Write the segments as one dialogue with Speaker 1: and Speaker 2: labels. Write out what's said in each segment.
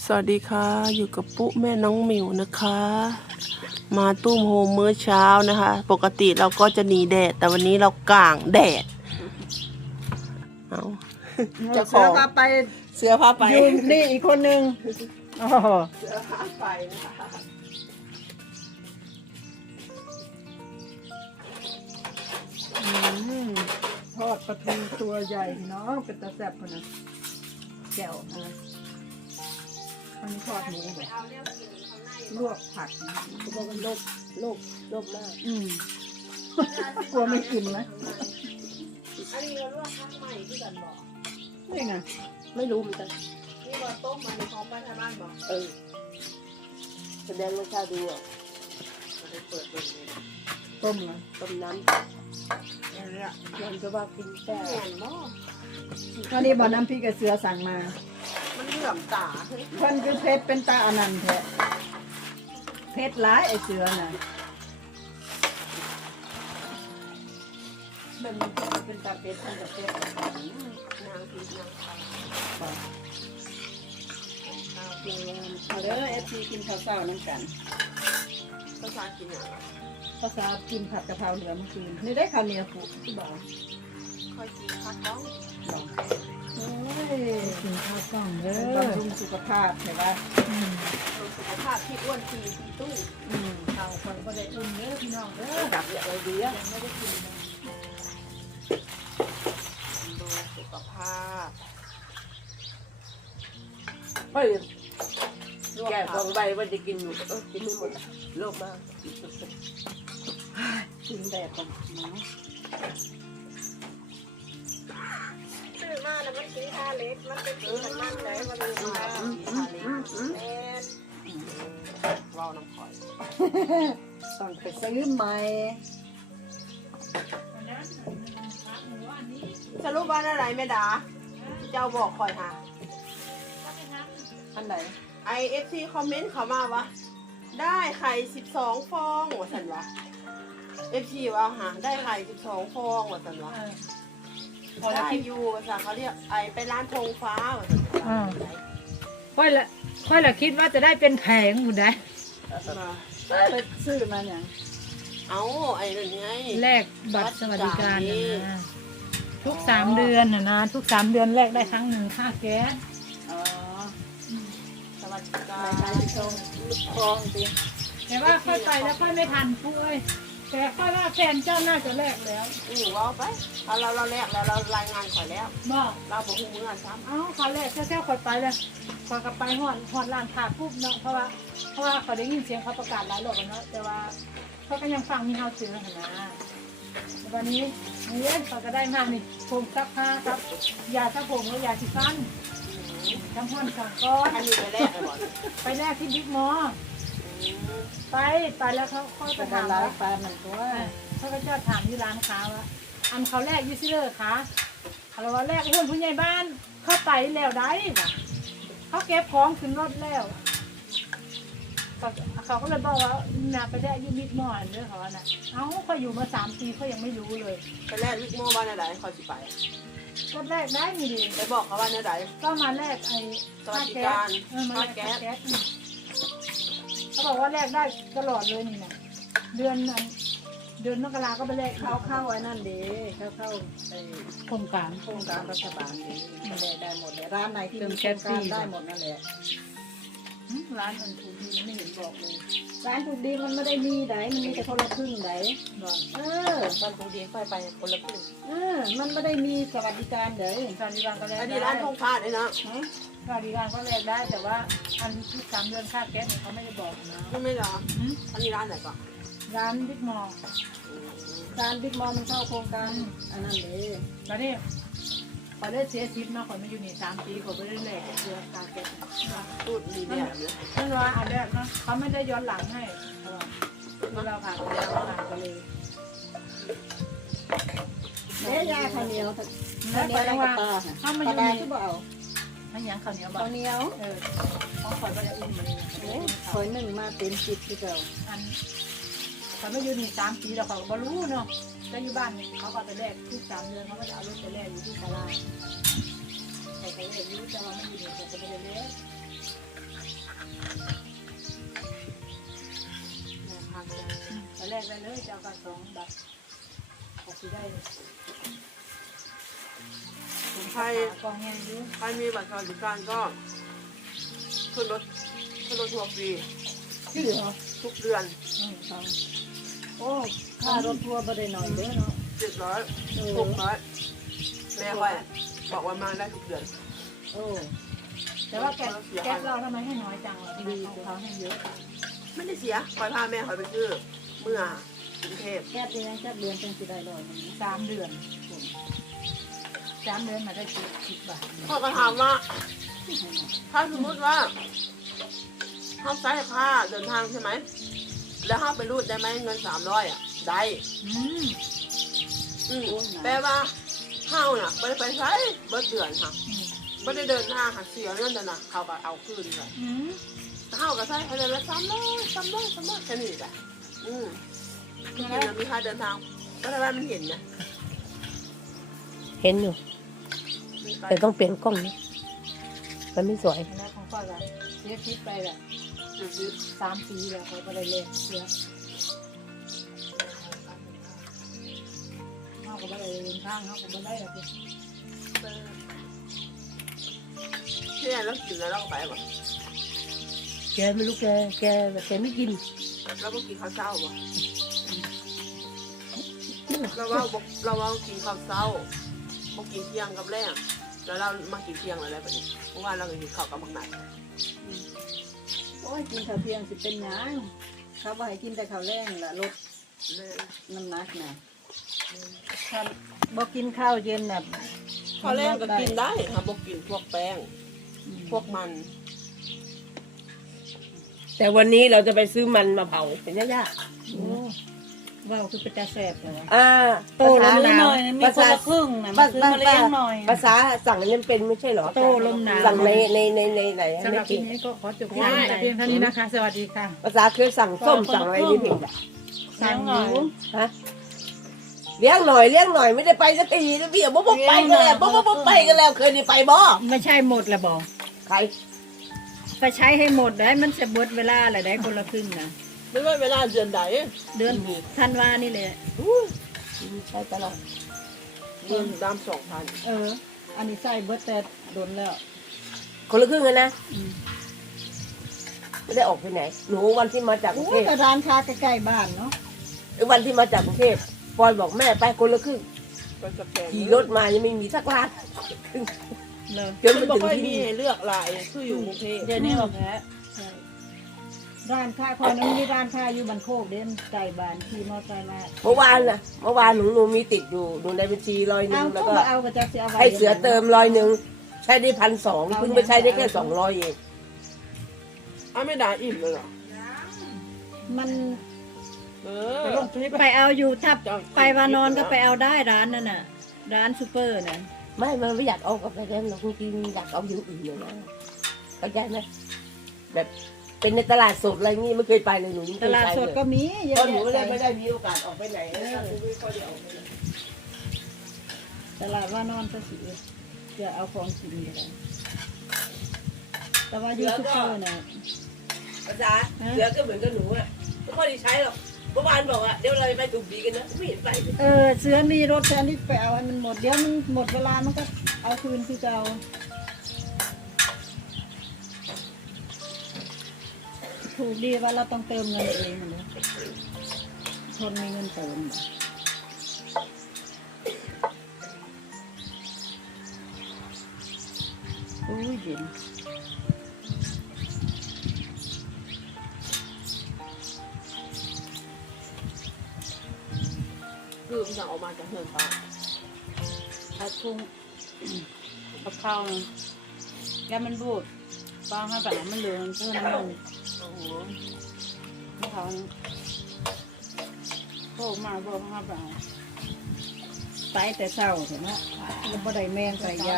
Speaker 1: สวัสดีค่ะอยู่กับปุ๊แม่น้องหมิวนะคะ มาตุ้มโฮมมื้อเช้านะคะ ปกติเราก็จะหนีแดดแต่วันนี้เรากางแดดเอาเจ้าข
Speaker 2: เสื
Speaker 1: อ
Speaker 2: อง พาไป
Speaker 1: เสือพาไป
Speaker 2: อยู่นี่อีกคนนึงโอ้โห
Speaker 1: เสือพาไปนะคะ
Speaker 2: ทอดปลาทูตัวใหญ่เนาะเป็นตาแซ่บคนนะแก้วนะอันนี้ทอดหมูแบบลวกผักนะ
Speaker 1: เขาบอกว่าโลกมาก
Speaker 2: กลัวไม่กินไหม
Speaker 1: อันนี้เราลวกข้างใหม่ที่กันบอก
Speaker 2: นี่ไง
Speaker 1: ไม่รู้เหมือนกันนี่ว่าต้มมาในท้องบ้านทางบ้านบอกแสดงรสชาติดูอ่ะเปิดเลย
Speaker 2: ต้มนะ
Speaker 1: ต้มน้ำมันจะว่ากินแต่แอนบ่
Speaker 2: อันนี้บ่อน้ำพริกกับเสือสั่งมา
Speaker 1: มันเหลื่อมตา
Speaker 2: เพิ่นคือเพชรเป็นตาอนันต์แท้เพชรร้ายไอเสือน่ะมันเป็นตาเพชรมันกับเพชร
Speaker 1: นางพีนางไทยข้าวกินแรง
Speaker 2: เอาเด้อFCกินข้าวเช้าน้ำกัน
Speaker 1: ภาษากินอย่าง
Speaker 2: ภาษากินผัดกะเพราเหลือเมื่อคืนนี่ได้ข้าวเหนียวผู้ที่บอก
Speaker 1: ค่อยกินผักต้อง
Speaker 2: บอกโอ้ย
Speaker 3: กินข้าวกล่องเด้
Speaker 2: บำ
Speaker 3: อ
Speaker 2: รุงสุขภาพใช่ปะ
Speaker 1: สุขภาพที่อ้วนทีตู้
Speaker 3: ข้าวคนก็ได้อุ่นเด้อพี่น้องเด้อ
Speaker 2: ดับอย่างไรดีอ่ะ
Speaker 3: ยังไม่ได้กินเลย
Speaker 1: ดูสุขภาพ
Speaker 2: เฮ้ย
Speaker 1: แกะกองใบว่าจะกินอยู่กินไม่หมดโลภมาก
Speaker 2: กินแดดกันเนาะ
Speaker 1: ซื้อมาแล้วมันกินท่าเล็กมันเป็นซื้อมันไหนมันมีท่าเล็กแม่เราน้ำข่อย
Speaker 2: ต้องไปซื้อใหม่
Speaker 1: สรุปว่าอะไรแม่ดาเจ้าบอกข่อยหา
Speaker 2: อันไหน
Speaker 1: IFC คอมเมนต์เขามาว่าได้ไข่12ฟองว่าสันวะ FC ว่าหาได้ไข่12ฟองว่าสันวะ
Speaker 3: พอแล้ว
Speaker 1: ได้
Speaker 3: คิด
Speaker 1: อยู่ว่าสันเขาเรียกไปร้านธงฟ้าว่าสันวะ
Speaker 3: ค่อยละคิดว่าจะได้เป็นแผงหมดได้
Speaker 2: ไปซื้อมาอย่าง
Speaker 1: เอาไอ้นั่นไง
Speaker 3: แลกบัตรสวัสดิการนะทุก3 เดือนนะทุก3 เดือนแลกได้ครั้งหนึ่งค่าแก๊ส
Speaker 2: อ๋อ
Speaker 1: สวัสดิกา
Speaker 2: ไป
Speaker 1: ร
Speaker 2: ขายตรงลูกคลองสิ
Speaker 3: แต่ว่าค่อยไปแล้วค่อยไม่ทันปุ้ยแต่ค่อยว่าแฟนเจ้าน่าจะแลกแล้ว
Speaker 1: ว่าไปเราแลกแล้วเรารายงานข่อยแล้ว
Speaker 3: บอก
Speaker 1: เราบอกหูมือซ้ำ
Speaker 3: เอ้าเขาแลกแค่ค่อยไปเลยค่อยกลับไปหอดร้านค้าปุ๊บเนาะเพราะว่าเขาได้ยินเสียงเขาประกาศหลายรอบแล้วเนาะแต่ว่าเขาก็ยังฟังมีเฮาซื้อนะวันนี้เขาก็ได้มากนี่ผมซักผ้าครับยาซักผมและยาสีฟันทำห้อน2 ก้อน
Speaker 1: อันนี้ไปแลกเลยบ่
Speaker 3: ไปแรกที่บิ๊กมอลล์ไปแล้วเขา
Speaker 2: ไป
Speaker 3: จะ
Speaker 2: ทา
Speaker 3: ถาน ม
Speaker 2: ร้าน
Speaker 3: ว่า
Speaker 2: ปลาหนึ่งตัว
Speaker 3: เขาก็จะถามที่ร้านค้าว่าอันเขาแรกยูซิเลอร์คะเราว่าแรกเพื่อนผู้ใหญ่บ้านเข้าไปแล้วได้ป่ะเขาเก็บของขึ้นรถแล้วเขาก็เลยบอกว่านาไปแรกยูบิ๊กมอลล์เด้อเขาว่าน่ะเอ้าเขาอยู่มา3 ปีเขายังไม่รู้เลย
Speaker 1: ไปแลกวิกโม่บ้านไหนคอยสิไป
Speaker 3: รถแรกได้มีดี
Speaker 1: ไปบอกเขาว่าไหน
Speaker 3: ก็มาแรกไอ้
Speaker 1: สวัสดิการ
Speaker 3: มาแรกค่าแก๊สเขาบอกว่าแรกได้ตลอดเลยนี่นะเดือนมกราก็ไปแรก
Speaker 2: เข้าไว้นั่นดีเข้าไอ้
Speaker 3: โครงการ
Speaker 2: โครงการรัฐบาลดีมันได้หมดเลยร้านไหนที่
Speaker 3: เติ
Speaker 2: มี
Speaker 3: ม
Speaker 2: โค
Speaker 3: แก๊
Speaker 2: ร
Speaker 3: ส
Speaker 2: ง
Speaker 3: ฟรี
Speaker 2: การได้หมดนั่นแหละ
Speaker 3: ร้านอันถูกดีไม่เห็นบอกเลย
Speaker 2: ร้านถูกดีมันไม่ได้มีไหนมันมีแต่คนละครึ่งไหน
Speaker 3: บอก
Speaker 1: ตอนคงดีค่อยไปคนละครึ่ง
Speaker 2: มันไม่ได้มีสวัสดิการไหน
Speaker 3: การดีการก็แลก
Speaker 1: อัน
Speaker 3: ได้
Speaker 1: นี้ร้านธงฟ้าเลยนะ
Speaker 3: การดีการก็แลกได้แต่ว่าอันที่3 เดือนค่าแก๊สเนี่ยเขาไม่ได้บอกนะ
Speaker 1: ไม่เหรออันนี้ร้านไหนก่อน
Speaker 3: ร้านบิ๊กมอลล์
Speaker 2: ร้านบิ๊กมอลมันเข้าโครงการอันนั้นเลย
Speaker 3: แล้วนี่ขอได้เสียชีพมาขอมาอยู่นี่3 ปีขอไปได้แลกเดือนค่าแก๊ส
Speaker 1: ตูดมีเนี่ย
Speaker 3: นั่นว่าอันแรกนะเขาไม่ได้ย้อนหลังให้เราผ่านไปแล้วผ่านไปเลย
Speaker 2: แม่ยาข้าวเหนียวข้าวเหนียวกับปลาปลาที่บ่เอา
Speaker 3: ไม่ยังข้าวเหนียวบอ
Speaker 2: ข้าวเหนียว
Speaker 3: เขาขอยไปอุ่นมาเลย
Speaker 2: ถอยหนึ่งมาเต็มจิตที่เก่า
Speaker 3: อันเขาไม่อยู่นี่3 ปีแล้วเขาก็รู้เนาะแต่อยู่บ้านเขาก็ไปแลกทุก3 เดือนเขาก็จะเอารถไปแลกอยู่ที่ตลาดแต่ไปแลกอยู่แต่ว่าไม่อยู่นี่เขาก็ไม่ได้แลกสิได้
Speaker 1: ใคร
Speaker 3: กองแห้งอยู่
Speaker 1: ใครมีบัตรสวัสดิการก็ขึ้นรถทัวร์ฟรี
Speaker 2: ชื่อเหรอ
Speaker 1: ทุกเดือน
Speaker 2: ครับโอ้ค่ารถทัวร์บ่ได้น้อยเด้อเนาะ
Speaker 1: 700
Speaker 2: เออ
Speaker 1: 600แม่ค่อยบอกว่ามาได้ทุกเดือน
Speaker 2: โอ้
Speaker 3: แต่ว่าแก๊สเราทำไมให้น้อยจังล่ะดีเขาให้เยอะ
Speaker 1: ไม่ได้เสียคอยพาแม่คอยไปซื้อเมื่อกรุงเทพ
Speaker 2: แก้เดือนจังสิได้ร้อยหนึง
Speaker 3: 3 เดือน3 เดือนมาได้10 บาท
Speaker 1: พ่อก็ถามว่า ถ้าสมมติว่าเขาใช้ค่าเดินทางใช่ไหม แล้วเขาไปรูดได้ไหมเงิน300อ่ะ ได้ แปลว่าเขาน่ะไปใช้เบิดเดือนค่ะไม่ได้เดินทางค่ะเสียเงินเดือนน่ะเขาก็เอาคืนเลยเขาก็ใช้เขาเดือนละ300แค่นี้แหละจริงๆมีค่าเดินทางก็ได้ว่ามันเห็นนะ
Speaker 4: เห็นอยู่ แต่ต้องเปลี่ยนกล้องนะมันไม่สวย
Speaker 3: แล้วของพ่อละเสียชีวิตไปแบบ3 ปีแล้วเขาก็ได้เล่นเสียเขาก็ไม่ได้เดินทางเขาก็ไม่ได้แบบ
Speaker 1: ที่ไหนแล้วกินแล้วเราก็ไปป่ะ
Speaker 4: แกไม่รู้แกไม่กิน
Speaker 1: แล้วก็กินข้าวเช้าป่ะเราว่ากินข้าวเช้าพอกินเที่ยงกับแรกแล้วเรามากินเที่ยงอะไรแบบนี้เพราะว่าเรากินข้าวกับมักหนัก
Speaker 2: โอ้ยกินข้าวเที่ยงสิเป็นหยังเขาบ่ให้กินแต่ข้าวแรงล่ะลดน้ำหนักน่ะถ้าบ่กินข้าวเย็นน่ะ
Speaker 1: ข้าวแรกก็กินได้ค่ะบอกกินพวกแป้งพวกมัน
Speaker 4: แต่วันนี้เราจะไปซื้อมันมาเผาเป็นย่า
Speaker 2: โอ้ว้าวคือเป็นตาแซ่บเลยวะ
Speaker 4: โตลมหนาว
Speaker 2: มีคนละครึ่งนะมาซื้อมาเลี้ยงหน่อย
Speaker 4: ภาษาสั่งยังเป็นไม่ใช่เหรอ
Speaker 2: โตลมหนาว
Speaker 4: สั่งในไหน
Speaker 3: สำห
Speaker 4: ไม่
Speaker 3: รับคลิ
Speaker 4: กิ
Speaker 3: ป
Speaker 4: น
Speaker 3: นี้ก็ขอจบการแต่เพียงเท่านี้นะคะ สวัสดีค่ะ
Speaker 4: ภาษาเคยสั่งส้มสั่งอะไรนี่เพียงแต่
Speaker 2: สั่งหน่อย
Speaker 4: ฮะเลี้ยงหน่อยไม่ได้ไปสักทีนะพี่บ๊อบไปกันแล้วบ๊อบไปกันแล้วเคยได้ไปบ่
Speaker 2: ไม่ใช่หมดละบอก
Speaker 4: ใคร
Speaker 2: ไปใช้ให้หมดได้มันจะเบิดเวลาอะไรได้คนละครึ่งนะ
Speaker 1: ไม่ว่าเวลาเดือนใด
Speaker 2: เดือนธันวานี่แหละ
Speaker 4: ใช่ตลอด
Speaker 1: เดือนดำ2,000
Speaker 2: อันนี้ใส่เบิดแต่โดนแล้ว
Speaker 4: คนละครึ่งกันนะไม่ได้ออกไปไหนหนูวันที่มาจากกรุง
Speaker 2: โอ้
Speaker 4: เทพ
Speaker 2: แต่ร้านค้าใกล้ๆบ้านเนาะ
Speaker 4: วันที่มาจากกรุงเทพปอยบอกแม่ไปคนละครึ่ง
Speaker 1: ก็จะแพง
Speaker 4: ขี่รถมายังไม่มีสักร้าน
Speaker 2: เลย
Speaker 4: จน
Speaker 1: มัน
Speaker 4: มา
Speaker 1: บอก
Speaker 4: ถึง
Speaker 1: ว่า
Speaker 4: ที่
Speaker 1: มี
Speaker 4: นี่
Speaker 1: ให้เลือกหลายคืออยู่กรุงเทพ
Speaker 2: เดี๋ยวนี้บอกแพ้ร้านค้าคนนั้นมีร้านค้าอยู่บันโคกเด่นไก่บ้านขี่มอเตอร์ไซค์มา
Speaker 4: เมื่อวานหนูมีติดอยู่หนูในบัญชี100
Speaker 2: เอา
Speaker 4: แล้ว
Speaker 2: ก็
Speaker 4: ก็
Speaker 2: มาเอากระจักเสียไว้
Speaker 4: ให้เสือเติม100ใช้ได้1,200เพิ่งไปใช้ได้แค่200เอง
Speaker 1: ไม่ได้อิ่มเลยเหรอ
Speaker 2: มัน
Speaker 1: ไปลงคลิป
Speaker 2: ไปเอาอยู่ถ้าไปวานอนก็ไปเอาได้ร้านนั่นน่ะ ร้านซูเปอร์น่ะ
Speaker 4: ไม่มันไม่อยากเอากับแฟนเราจริงๆอยากเอาอย่างอื่นเลยนะเข้าใจไหมแบบเป็นในตลาดสดอะไรงี้ไม่เคยไปเลยหนูไม่
Speaker 2: ต
Speaker 4: เคย
Speaker 2: ลาด
Speaker 4: ไป
Speaker 2: ส
Speaker 4: เล
Speaker 2: ด
Speaker 4: ย
Speaker 2: ก็มีเย
Speaker 4: เพ
Speaker 2: อะ
Speaker 4: ราะหนู
Speaker 2: แยะ
Speaker 4: ไม่ได้มีโอกาสออกไปไหนนะไม่ค่อยได้ออกไปไหน
Speaker 2: ตลาดว่านอนก็สิจะเอาของกินก็ได้แต่ว่าอยู่ซูเปอร์น่ะ
Speaker 4: ภาษาเสือก็เหมือนกับหนูอ่ะไม่ค่อยได้ใช้หรอกเมื่อวานบอกว่าเดี๋ยวเราจะไปถูกดีกันนะไม่เห็นไปเลย
Speaker 2: เสือมีรถแทนที่ไปเอาให้มันหมดเดี๋ยวมันหมดเวลามันก็เอาคืนคือเก่าถูกดีว่าเราต้องเติมเงินเองนะคนมีเงินเติมอุ้ยเย็น
Speaker 1: คือมันจะออกมาจากเฮือนฟ้า
Speaker 2: เอาทุ่งกับข้าวแกมันบูดปลาให้แบบมันเหลืองเท่านั้น
Speaker 1: โอ้โห
Speaker 2: เขาโค้มาบอกให้แบบไปแต่เศร้าเห็นไหมแล้วบ่ได้แมงใส่ยาย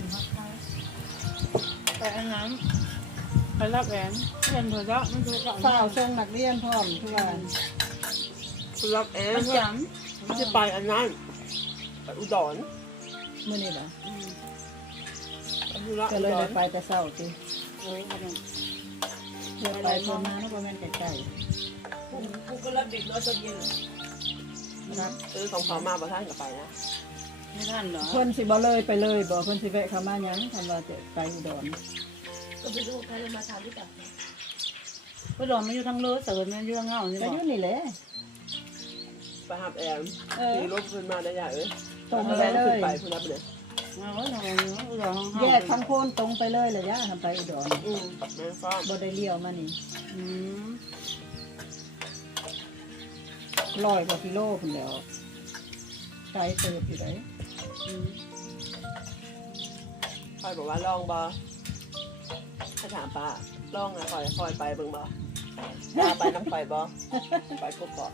Speaker 3: ไปอันนั้นไปรับแหวนเพื่อนเธอแล้วไม่รู้ก่อน
Speaker 2: เฝ้าทรงนักเรียนพร้อมทุกวัน
Speaker 1: คุณรับแอ
Speaker 3: มัน นจ
Speaker 1: ไม่จะไปอันนั้นไปอุดร
Speaker 2: มื้อนี้เหรอ
Speaker 1: อุดร
Speaker 2: ก็เลยได้ไปแต่เศร้าสิ
Speaker 3: ำโอ้ยอันนั้น
Speaker 2: เพื่อไปเพื่อมาแล้วก็แม่นไก่
Speaker 4: กูก็รับเด็กน้อยตอนเย็น
Speaker 1: ซื้อของเขามาประท่านกับไปนะ
Speaker 3: ไม่ทันเหรอ
Speaker 2: เพิ่นสิบ่เลยไปเลยบ่เพิ่นสิแวะเข้ามาหยังคันว่าจะไปอุดร
Speaker 4: ก็ไปดูใครมาทำหรือเปล่า
Speaker 3: ก็ดอนมันอยู่ทางเลือเสริญมันอยู่ทางเงานี่
Speaker 2: ก็
Speaker 3: บอ
Speaker 2: อก ยู่นี่แหละ
Speaker 1: ไปหับแอม
Speaker 2: เออ
Speaker 1: ขี่รถขึ้นมาได้อย่างเอ้ย
Speaker 2: ตรงไปเล
Speaker 1: ขึ้น
Speaker 2: ย
Speaker 1: ไปคุณรับเลย
Speaker 3: เอาไว้ทางนี้อุดรทางเงา
Speaker 2: แยกทางโคนตรงไปเลยเลยย่าทำไปอุดร
Speaker 1: แม่ฟ้า
Speaker 2: บ่ได้เลี้ยวมานี่
Speaker 3: อืม
Speaker 2: 100 กว่ากิโลพุ่นแล้วไกลเติบอยู่ได้
Speaker 1: คอยบอกว่าลองบอถ้าถามป้าลองนะคอยไปเบิ่งบอป้าไปน้ำไปบอไปกเกาะ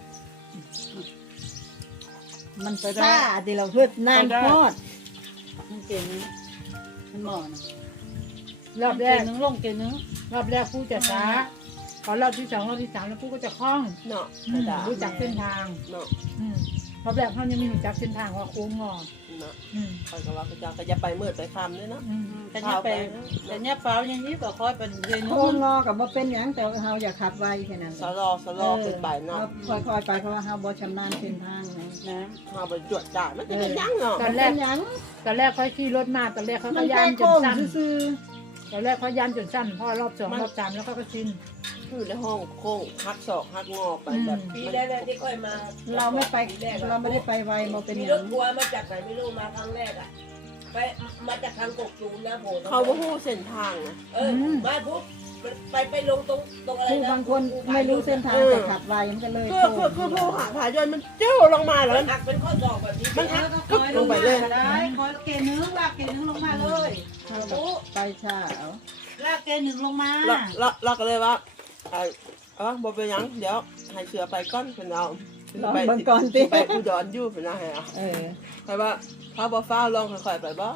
Speaker 2: มันซ่าที่เราเพิ่นนานฮอด
Speaker 3: มันเก่งมันหมอนะรอบแรกนึงลงเก่งนึงรอบแรกผู้จะช้าพอรอบที่สองรอบที่สามแล้วผู้ก็จะคล่อง
Speaker 1: เนาะ
Speaker 3: อืมรู้จักเส้นทาง
Speaker 1: เนาะ
Speaker 3: อืมรอบแรกเขายังไม่รู้จักเส้นทางว่าโค้งงอ
Speaker 1: เนาะ
Speaker 3: อืม
Speaker 1: คอยก็ว่าก็จะไปมืดไปคำด้วยเนาะ
Speaker 3: อืมแต่เนี่ยไปแต่เนี่ยเปล่าอย่างนี้ก็ค่อยเป็นเรน
Speaker 2: โค้งงอกับบ่เป็นหยังแต่เฮาอย่าขับไวแค่นั้น
Speaker 1: สลอขึ้นไปเนาะ
Speaker 2: ค่อยๆไปเพราะว่าเฮาบ่ชำนาญเส้นทางไง
Speaker 3: นะ
Speaker 1: มาไปจวดจ่ายมันจะเป็นยังเนาะ
Speaker 3: ตอนแรก
Speaker 2: เป็นหยัง
Speaker 3: ตอนแรกเขาขี่รถมาตอนแรกเขา
Speaker 2: มั
Speaker 3: ก็
Speaker 2: น
Speaker 3: ยา
Speaker 2: แค่
Speaker 3: นจน
Speaker 2: โค้ง
Speaker 3: สั้น
Speaker 2: ซื่อ
Speaker 3: ตอนแรกเขายานจนสั้นพอรอบสองรอบสามแล้วเขาก็ชิน
Speaker 1: อยู่ในห้องโค้งหักศอกหักงอไปแบบ
Speaker 4: ปีแรกๆที่ค่อยมา
Speaker 2: ๆเราไม่ไปเราไม่ได้ไปไวบ่เป็น
Speaker 4: มี
Speaker 2: ห
Speaker 4: ร
Speaker 2: ยั
Speaker 4: ถ
Speaker 2: ง
Speaker 4: ทัวร์มาจากไหนไม่รู้มาครั้งแรกอ่ะไปมาจากทางกกตูมนะโผล่
Speaker 1: เขาบ่ฮู้เส้นทางนะ
Speaker 4: มาปุ๊บไปลงตรงอะไร
Speaker 2: ผู้
Speaker 4: นะ
Speaker 2: บางคนไม่รู้เส้นทางแต่ขับไวมันก็เลย
Speaker 1: คือผู้หาผายนมันเจ้าลงมาแล้ว
Speaker 4: หักเป็นข้อศอกแบบนี้
Speaker 1: มันหักกึกลงไปเลย
Speaker 3: ได้คอยเกนึงลากเกนึงลงมาเลย
Speaker 2: ไปช้าเอา
Speaker 3: ลากเกนึงลงมา
Speaker 1: เราก็เลยว่าบ่เป็นยังเดี๋ยวให้เสือไปก้อนเป็นเอา
Speaker 2: ลองเบิ่งก่อนติ
Speaker 1: ไปอุดรอยู่เป็นอะไรอ่ะ ใครว่าถ้าบ่ฟ้าลองค่อยๆไปบ่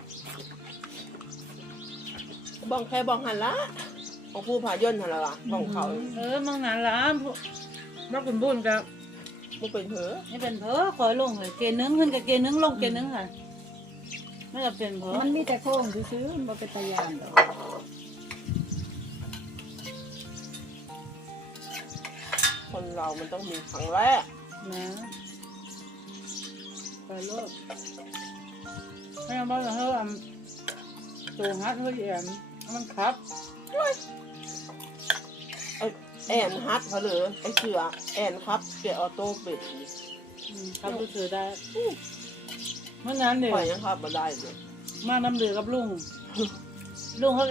Speaker 1: บ้องแค่บ้องหันละของผู้ผายนหันละล่ะบ้องเขา
Speaker 3: มังงานละรักคุณบุญกับ
Speaker 1: บ่เป็นเผอ
Speaker 3: นี่เป็นเพอคอยลงเลยเกนึงขึ้นกับเกนึงลงเกนึงค่ะไม่จะเป็นเพอ
Speaker 2: มันมีแต่โค้งซื่อๆมันบ่เป็นตะยานดอก
Speaker 1: คนเรามันต้องมีครั้งแรก
Speaker 3: นะไปโลดไม่เอาบ้านเขาตัวฮัทเฮ้ยแอมมันครับ
Speaker 1: แอนฮัทเขาเลยไอ้เสือแอนครับเกียร์ออโต้ปิด
Speaker 3: ครับรู้สึกได้เมื่อนั้นเดี๋ยว
Speaker 1: ปล่อยยังครับมาได้เลย
Speaker 3: มาน้ำเดือกับลุงเขา